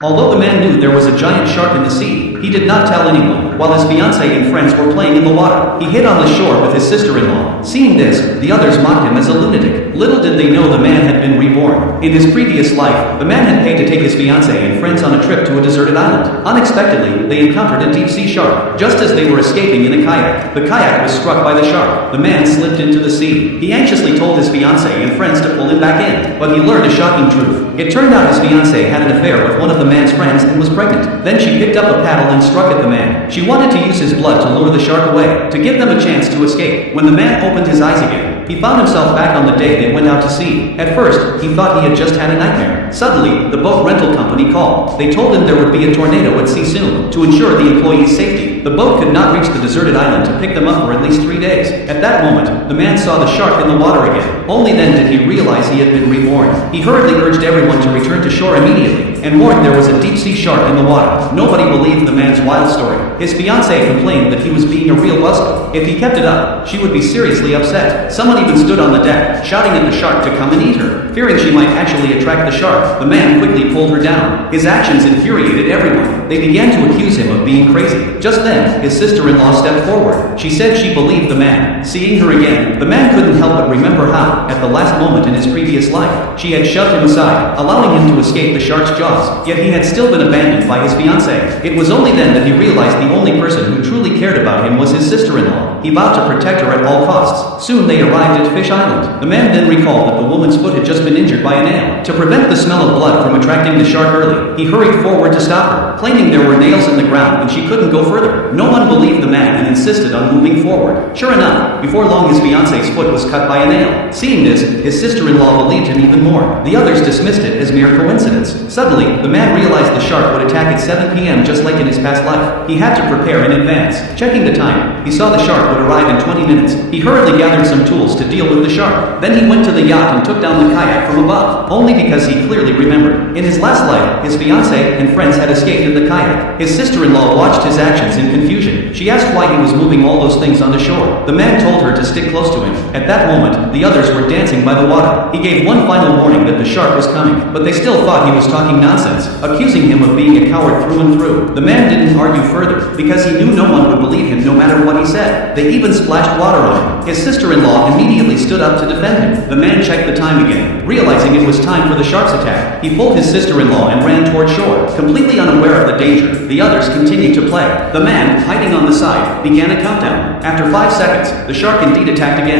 Although the man knew there was a giant shark in the sea, he did not tell anyone, while his fiancée and friends were playing in the water. He hid on the shore with his sister-in-law. Seeing this, the others mocked him as a lunatic. Little did they know the man had been reborn. In his previous life, the man had paid to take his fiancée and friends on a trip to a deserted island. Unexpectedly, they encountered a deep-sea shark. Just as they were escaping in a kayak, the kayak was struck by the shark. The man slipped into the sea. He anxiously told his fiancée and friends to pull him back in, but he learned a shocking truth. It turned out his fiancée had an affair with one of the man's friends and was pregnant. Then she picked up a paddle and struck at the man. She wanted to use his blood to lure the shark away, to give them a chance to escape. When the man opened his eyes again, he found himself back on the day they went out to sea. At first, he thought he had just had a nightmare. Suddenly, the boat rental company called. They told him there would be a tornado at sea soon, to ensure the employees' safety. The boat could not reach the deserted island to pick them up for at least 3 days. At that moment, the man saw the shark in the water again. Only then did he realize he had been reborn. He hurriedly urged everyone to return to shore immediately, and warned there was a deep-sea shark in the water. Nobody believed the man's wild story. His fiancée complained that he was being a real buzzkill. If he kept it up, she would be seriously upset. Someone even stood on the deck, shouting at the shark to come and eat her. Fearing she might actually attract the shark, the man quickly pulled her down. His actions infuriated everyone. They began to accuse him of being crazy. Just then, his sister-in-law stepped forward. She said she believed the man. Seeing her again, the man couldn't help but remember how, at the last moment in his previous life, she had shoved him aside, allowing him to escape the shark's jaws. Yet he had still been abandoned by his fiancée. It was only then that he realized the only person who truly cared about him was his sister-in-law. He vowed to protect her at all costs. Soon they arrived at Fish Island. The man then recalled that the woman's foot had just been injured by a nail. To prevent the smell of blood from attracting the shark early, he hurried forward to stop her, claiming there were nails in the ground and she couldn't go further. No one believed the man and insisted on moving forward. Sure enough, before long his fiancée's foot was cut by a nail. Seeing this, his sister-in-law believed him even more. The others dismissed it as mere coincidence. Suddenly, the man realized the shark would attack at 7 p.m. just like in his past life. He had to prepare in advance. Checking the time, he saw the shark would arrive in 20 minutes. He hurriedly gathered some tools to deal with the shark. Then he went to the yacht and took down the kayak from above, only because he clearly remembered. In his last life, his fiancée and friends had escaped in the kayak. His sister-in-law watched his actions in confusion. She asked why he was moving all those things on the shore. The man told her to stick close to him. At that moment, the others were dancing by the water. He gave one final warning that the shark was coming, but they still thought he was talking nonsense, accusing him of being a coward through and through. The man didn't argue further, because he knew no one would believe him no matter what he said. They even splashed water on him. His sister-in-law immediately stood up to defend him. The man checked the time again. Realizing it was time for the shark's attack, he pulled his sister-in-law and ran toward shore, completely unaware of the danger. The others continued to play. The man, hiding on the side, began a countdown. After 5 seconds, the shark indeed attacked again.